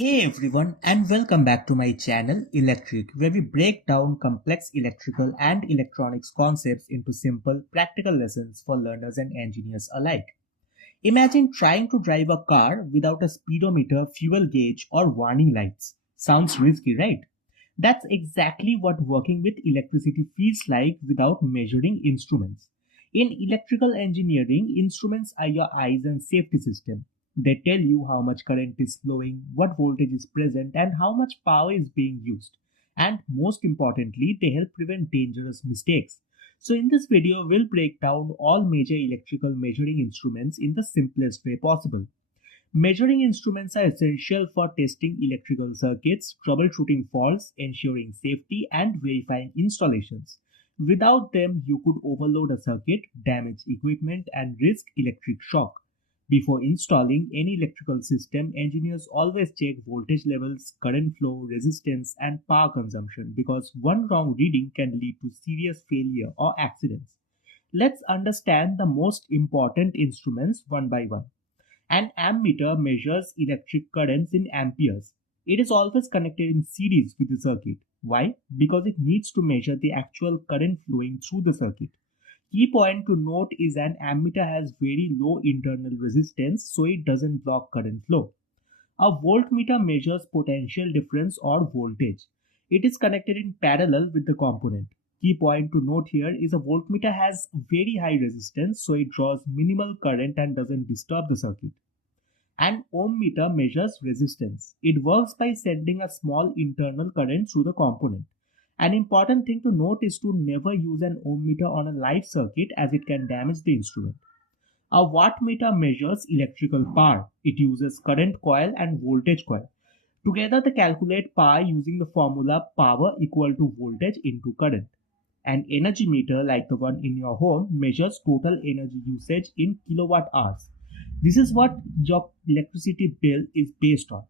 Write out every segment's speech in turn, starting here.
Hey everyone, and welcome back to my channel Electrick, where we break down complex electrical and electronics concepts into simple, practical lessons for learners and engineers alike. Imagine trying to drive a car without a speedometer, fuel gauge, or warning lights. Sounds risky, right? That's exactly what working with electricity feels like without measuring instruments. In electrical engineering, instruments are your eyes and safety system. They tell you how much current is flowing, what voltage is present, and how much power is being used. And most importantly, they help prevent dangerous mistakes. So in this video, we'll break down all major electrical measuring instruments in the simplest way possible. Measuring instruments are essential for testing electrical circuits, troubleshooting faults, ensuring safety, and verifying installations. Without them, you could overload a circuit, damage equipment, and risk electric shock. Before installing any electrical system, engineers always check voltage levels, current flow, resistance, and power consumption because one wrong reading can lead to serious failure or accidents. Let's understand the most important instruments one by one. An ammeter measures electric currents in amperes. It is always connected in series with the circuit. Why? Because it needs to measure the actual current flowing through the circuit. Key point to note is an ammeter has very low internal resistance, so it doesn't block current flow. A voltmeter measures potential difference or voltage. It is connected in parallel with the component. Key point to note here is a voltmeter has very high resistance, so it draws minimal current and doesn't disturb the circuit. An ohmmeter measures resistance. It works by sending a small internal current through the component. An important thing to note is to never use an ohmmeter on a live circuit as it can damage the instrument. A wattmeter measures electrical power. It uses current coil and voltage coil. Together they calculate power using the formula power equal to voltage into current. An energy meter like the one in your home measures total energy usage in kilowatt hours. This is what your electricity bill is based on.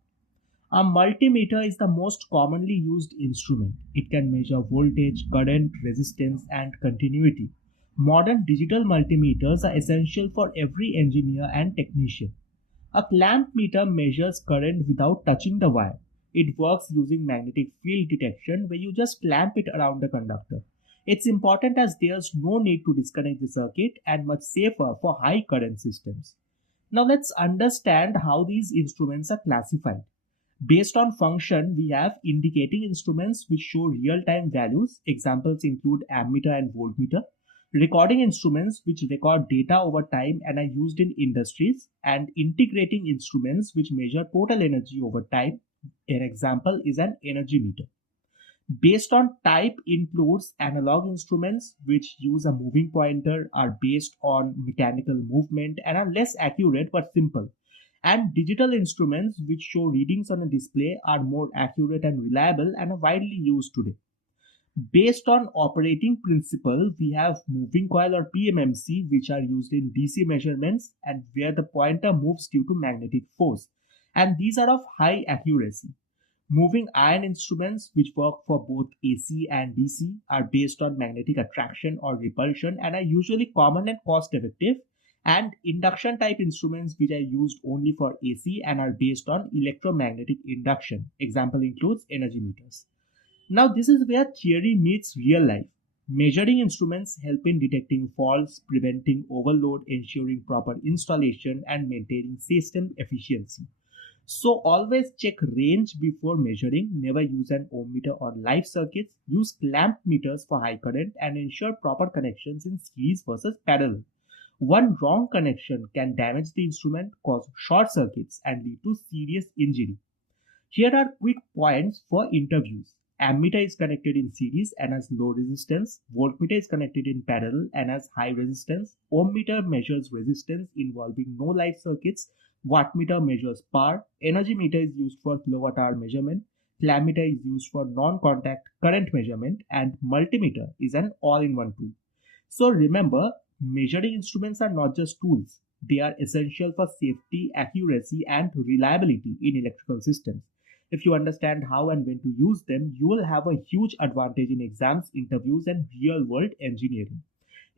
A multimeter is the most commonly used instrument. It can measure voltage, current, resistance, and continuity. Modern digital multimeters are essential for every engineer and technician. A clamp meter measures current without touching the wire. It works using magnetic field detection where you just clamp it around the conductor. It's important as there's no need to disconnect the circuit and much safer for high current systems. Now let's understand how these instruments are classified. Based on function, we have indicating instruments which show real-time values. Examples include ammeter and voltmeter. Recording instruments which record data over time and are used in industries. And integrating instruments which measure total energy over time. An example is an energy meter. Based on type includes analog instruments which use a moving pointer, are based on mechanical movement and are less accurate but simple. And digital instruments which show readings on a display are more accurate and reliable and are widely used today. Based on operating principle, we have moving coil or PMMC which are used in DC measurements and where the pointer moves due to magnetic force. And these are of high accuracy. Moving iron instruments, which work for both AC and DC, are based on magnetic attraction or repulsion and are usually common and cost effective. And induction type instruments, which are used only for AC and are based on electromagnetic induction. Example includes energy meters. Now, this is where theory meets real life. Measuring instruments help in detecting faults, preventing overload, ensuring proper installation, and maintaining system efficiency. So always check range before measuring. Never use an ohmmeter on live circuits. Use clamp meters for high current and ensure proper connections in series versus parallel. One wrong connection can damage the instrument, cause short circuits, and lead to serious injury. Here are quick points for interviews. Ammeter is connected in series and has low resistance. Voltmeter is connected in parallel and has high resistance. Ohmmeter measures resistance involving no live circuits. Wattmeter measures power. Energy meter is used for kilowatt hour measurement. Clamp meter is used for non-contact current measurement. And multimeter is an all-in-one tool. So remember, measuring instruments are not just tools. They are essential for safety, accuracy, and reliability in electrical systems. If you understand how and when to use them, you will have a huge advantage in exams, interviews, and real-world engineering.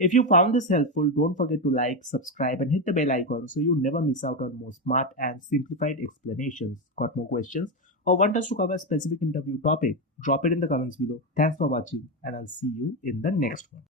If you found this helpful, don't forget to like, subscribe, and hit the bell icon so you never miss out on more smart and simplified explanations. Got more questions? Or want us to cover a specific interview topic? Drop it in the comments below. Thanks for watching, and I'll see you in the next one.